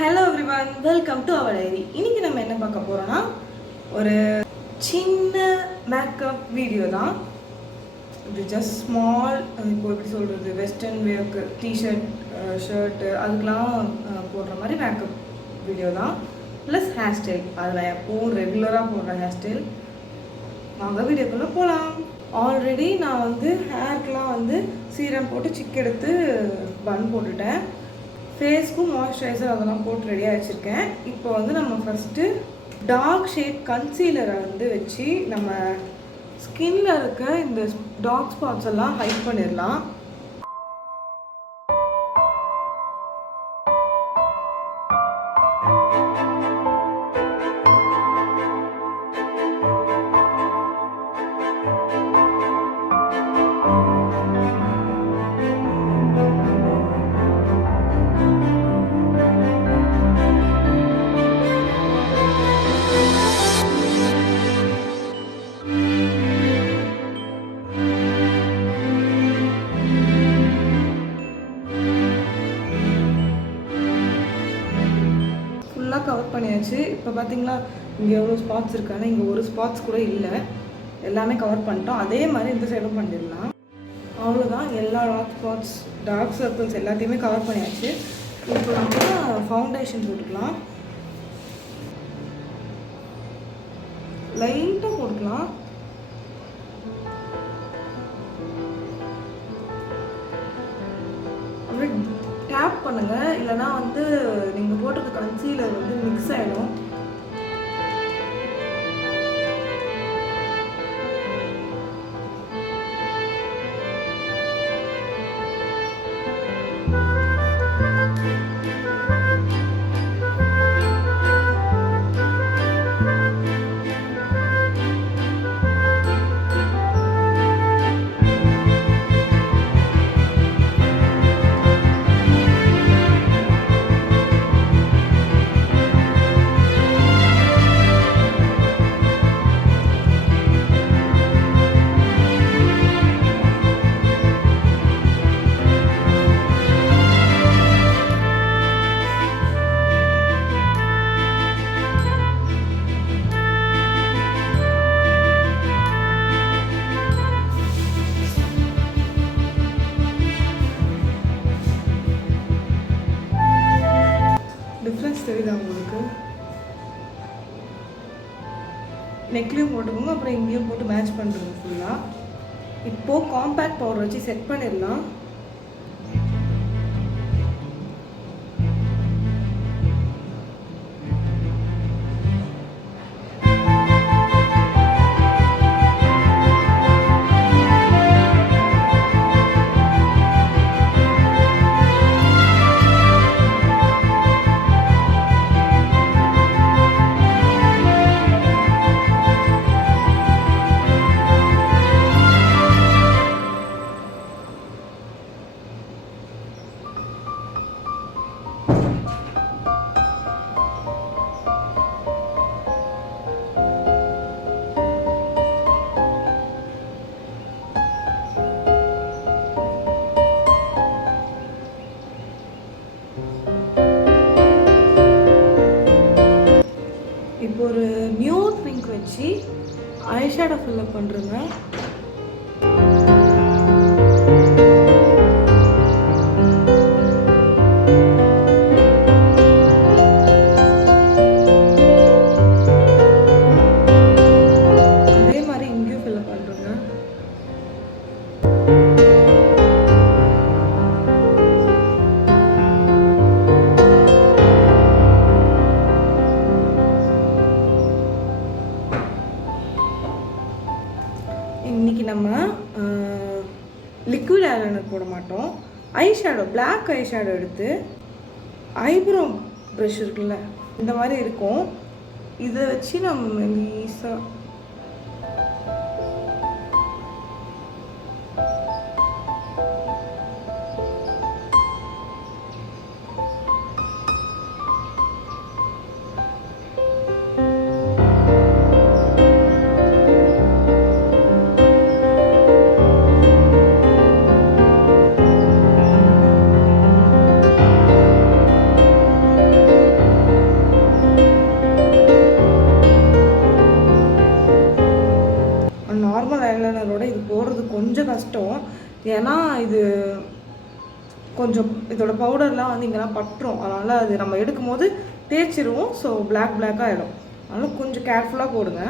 Hello everyone, welcome to our diary. இன்னைக்கு நம்ம என்ன பார்க்க போறோம்னா ஒரு சின்ன மேக்கப் வீடியோ தான். இது ஜஸ்ட் ஸ்மால், இப்போ எப்படி சொல்கிறது, வெஸ்டர்ன் வேர்க்கு டிஷர்ட் ஷர்ட்டு அதுக்கெலாம் போடுற மாதிரி மேக்கப் வீடியோ தான். ப்ளஸ் ஹேர் ஸ்டைல், அதில் எப்போவும் ரெகுலராக போடுற ஹேர் ஸ்டைல். வாங்க வீடியோக்குள்ளே போகலாம். ஆல்ரெடி நான் வந்து ஹேர்க்கெலாம் சீரம் போட்டு சிக் எடுத்து பன் போட்டுட்டேன். ஃபேஸ்க்கும் மாய்ஸ்சரைசர் அதெல்லாம் போட்டு ரெடியாக வச்சுருக்கேன். இப்போ நம்ம ஃபஸ்ட்டு டார்க் ஷேட் கன்சீலரை வச்சு நம்ம ஸ்கின்ல இருக்க இந்த டார்க் ஸ்பாட்ஸ் எல்லாம் ஹைட் பண்ணிடலாம். கவர் பண்ணியாச்சு. இப்போ பார்த்தீங்களா இங்கே எவ்வளோ ஸ்பாட்ஸ் இருக்கான்னு, இங்கே ஒரு ஸ்பாட்ஸ் கூட இல்லை, எல்லாமே கவர் பண்ணிட்டோம். அதே மாதிரி இந்த சைடும் பண்ணிடலாம். அவ்வளோதான், எல்லா டார்க் ஸ்பாட்ஸ் டார்க் சர்க்கிள்ஸ் எல்லாத்தையுமே கவர் பண்ணியாச்சு. இப்போ நம்ம ஃபவுண்டேஷன் போட்டுக்கலாம். லைட்டாக போட்டுக்கலாம். டேப் பண்ணுங்க, இல்லைனா நீங்கள் போட்டிருக்க கன்சீலர் மிக்ஸ் ஆகிடும். டிஃப்ரென்ஸ் தெரியுதா உங்களுக்கு? நெக்லையும் போட்டுக்கோங்க, அப்புறம் இங்கேயும் போட்டு மேட்ச் பண்ணுறோம் ஃபுல்லாக. இப்போது காம்பேக்ட் பவுடர் வச்சு செட் பண்ணிடலாம். இப்போ ஒரு நியூட் பிங்க் வச்சு ஐஷேடோ ஃபில்லப் பண்ணுறேங்க. அதே மாதிரி இங்கேயும் ஃபில்லப் பண்ணுறேங்க. இன்றைக்கி நம்ம லிக்விட் ஐலைனர் போட மாட்டோம். ஐஷேடோ, பிளாக் ஐஷேடோ எடுத்து ஐப்ரோ ப்ரஷ் இருக்குல்ல, இந்த மாதிரி இருக்கும், இதை வச்சு நம்ம ஈஸாக ஏன்னா இது கொஞ்சம் இதோட பவுடர்லாம் வந்து இங்கெல்லாம் பட்டுரும், அதனால் அது நம்ம எடுக்கும் போது தேய்ச்சிருவோம். ஸோ பிளாக் ஆகிடும், அதனால் கொஞ்சம் கேர்ஃபுல்லாக போடுங்க.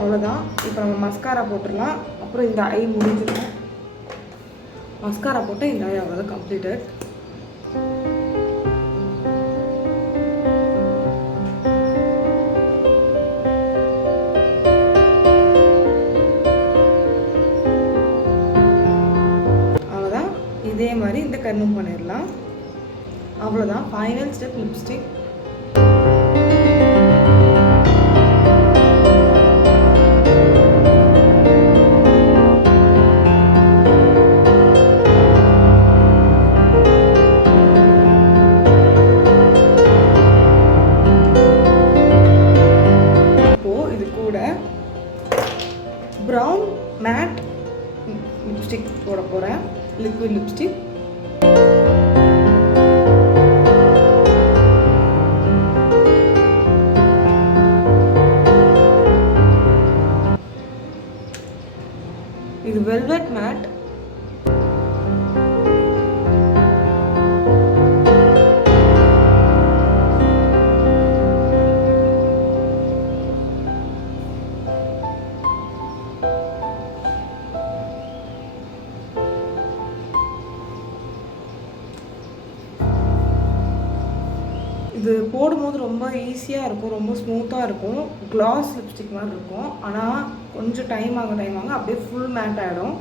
அவ்வளோதான். இப்போ நம்ம மஸ்காரா போட்டுடலாம். அப்புறம் இந்த ஐ முடிஞ்சிடும். மஸ்காரா போட்டு இந்த ஐ அவ்வளோதான் கம்ப்ளீட்டட். அவ்வளோதான். இதே மாதிரி இந்த கண்ணும் பண்ணிடலாம். அவ்வளோதான். Final step lipstick. Brown mat lipstick போட போகிறேன், லிக்விட் லிப்ஸ்டிக். இது வெல்வெட் மேட். இது போடும்போது ரொம்ப ஈஸியாக இருக்கும், ரொம்ப ஸ்மூத்தாக இருக்கும், கிளாஸ் லிப்ஸ்டிக் மாதிரி இருக்கும். ஆனால் கொஞ்சம் டைம் ஆக அப்படியே ஃபுல் மேட் ஆகிடும்.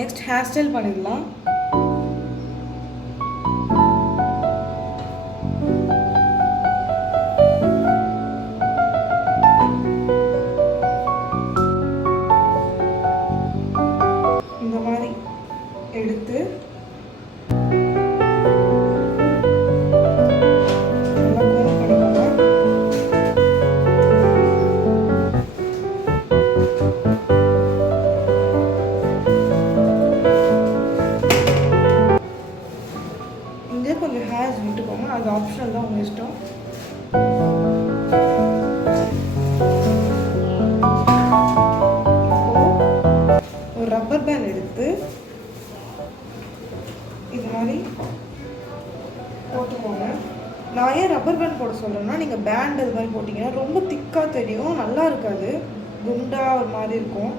நெக்ஸ்ட் ஹேர் ஸ்டைல் பண்ணிடலாம். எடுத்து இங்கே கொஞ்சம் ஹேர்ஸ் விட்டுக்கோங்க, அது ஆப்ஷனல் தான், உங்கள் இஷ்டம். ஒரு ரப்பர் பேண்ட் எடுத்து இது மாதிரி போட்டுக்கோங்க. நான் ஏன் ரப்பர் பேண்ட் போட சொல்கிறேன்னா, நீங்கள் பேண்ட் இது மாதிரி போட்டிங்கன்னா ரொம்ப திக்காக தெரியும், நல்லா இருக்காது, குண்டா ஒரு மாதிரி இருக்கும்.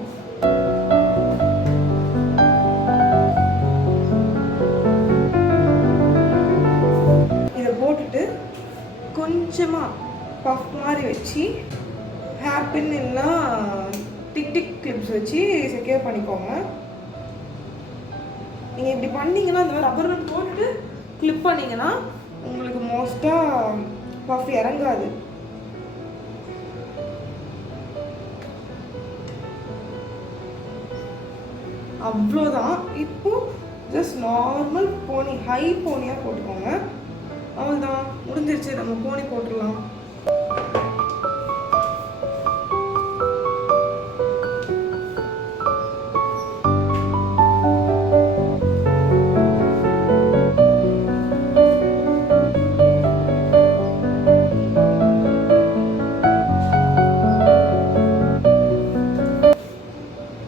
இதை போட்டுட்டு கொஞ்சமாக பஃப் மாதிரி வச்சு ஹேர் பின் இல்லைன்னா டிக் கிளிப்ஸ் வச்சு செக்யூர் பண்ணிக்கோங்க. நீங்கள் இப்படி பண்ணிங்கன்னா இந்த மாதிரி ரப்பர் பேண்ட் போட்டுட்டு கிளிப் பண்ணிங்கன்னா உங்களுக்கு மோஸ்ட்டாக பஃப் இறங்காது. அவ்வளோதான். இப்போ ஜஸ்ட் நார்மல் போனி, ஹை போனியாக போட்டுக்கோங்க. அவ்வளோதான், முடிஞ்சிருச்சு. நம்ம போனி போட்டுடலாம்.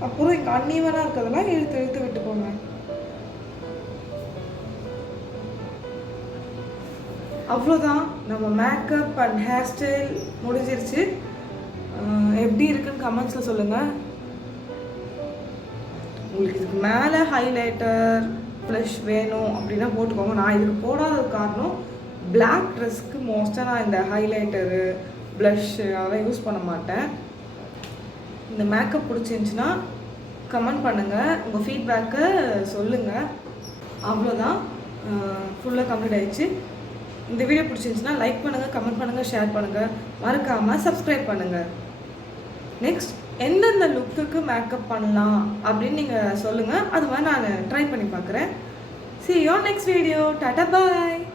அப்புறம் இங்கே அன்னீவனாக இருக்கிறதெல்லாம் இழுத்து விட்டுக்கோங்க. அவ்வளோதான், நம்ம மேக்கப் அண்ட் ஹேர் ஸ்டைல் முடிஞ்சிருச்சு. எப்படி இருக்குன்னு கமெண்ட்ஸில் சொல்லுங்கள். உங்களுக்கு இதுக்கு மேலே ஹைலைட்டர் ப்ளஷ் வேணும் அப்படின்னா போட்டுக்கோங்க. நான் இதுக்கு போடாத காரணம், பிளாக் ட்ரெஸ்க்கு மோஸ்ட்டாக நான் இந்த ஹைலைட்டரு ப்ளஷ்ஷு அதெல்லாம் யூஸ் பண்ண மாட்டேன். இந்த மேக்கப் பிடிச்சிருந்துச்சின்னா கமெண்ட் பண்ணுங்கள், உங்கள் ஃபீட்பேக்கை சொல்லுங்கள். அவ்வளோதான், ஃபுல்லாக கம்ப்ளீட் ஆகிடுச்சு. இந்த வீடியோ பிடிச்சிருந்துச்சின்னா லைக் பண்ணுங்கள், கமெண்ட் பண்ணுங்கள், ஷேர் பண்ணுங்கள், மறக்காமல் சப்ஸ்கிரைப் பண்ணுங்கள். நெக்ஸ்ட் எந்தெந்த லுக்குக்கு மேக்கப் பண்ணலாம் அப்படின்னு நீங்கள் சொல்லுங்கள், அது மாதிரி நான் ட்ரை பண்ணி பார்க்குறேன். See you on next video. Tata bye.